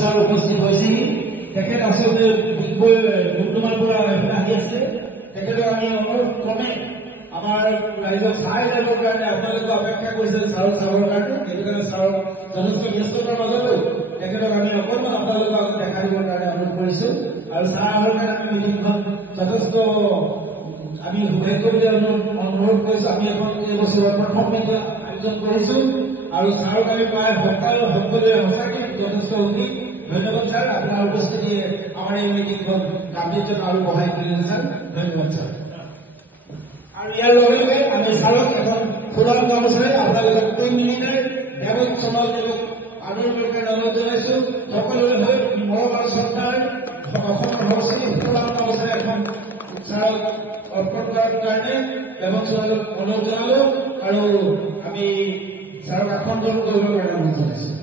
sir উপস্থিত হৈছেহি তেখেত আচলতে ডুমডুমাৰ পৰা আহি আছে তেখেতক আমি অনুৰোধ ক্ৰমে আমাৰ ৰাইজক চাই যাবৰ কাৰণে আপোনালোকে অপেক্ষা কৰিছে ছাৰক চাবৰ কাৰণে সেইটো কাৰণে ছাৰক যথেষ্ট ব্যস্ততাৰ মাজতো তেখেতক আমি অকণমান আপোনালোকক দেখা দিবৰ কাৰণে অনুৰোধ কৰিছো আৰু ছাৰ অহাৰ কাৰণে আমি মিটিংখন যথেষ্ট আমি সৌভাগ্য বুলি অনুৰোধ কৰিছো আমি এখন এইবছৰৰ প্ৰথম মিটিং আয়োজন কৰিছো আৰু ছাৰক আমি প্ৰায় সকলোৱে সঁচাকৈ যথেষ্ট অধিক ধন্যবাদ ছাৰ আপোনাৰ উপস্থিতিয়ে আমাৰ এই মিটিংখন গাম্ভীৰ্যতা আৰু সহায় কৰিলে ছাৰ ধন্যবাদ ছাৰ আৰু ইয়াৰ লগে লগে আমি ছাৰক এখন ফুলৰ গামোচাৰে আপোনালোকক 2 মিনিটৰ দেৱত সমাজক আদৰ কৰি অনুৰোধ জনাইছো সকলোৰে হৈ মৰম আৰু শ্ৰদ্ধাৰ অসমৰ সংস্কৃতি ফুলৰ গামোচাৰে এখন ছাৰক অৰ্পণ কৰাৰ কাৰণে দেৱত সমাজক অনুৰোধ জনালো আৰু আমি ছাৰক আসন গ্ৰহণ কৰিবৰ কাৰণে অনুৰোধ জনাইছো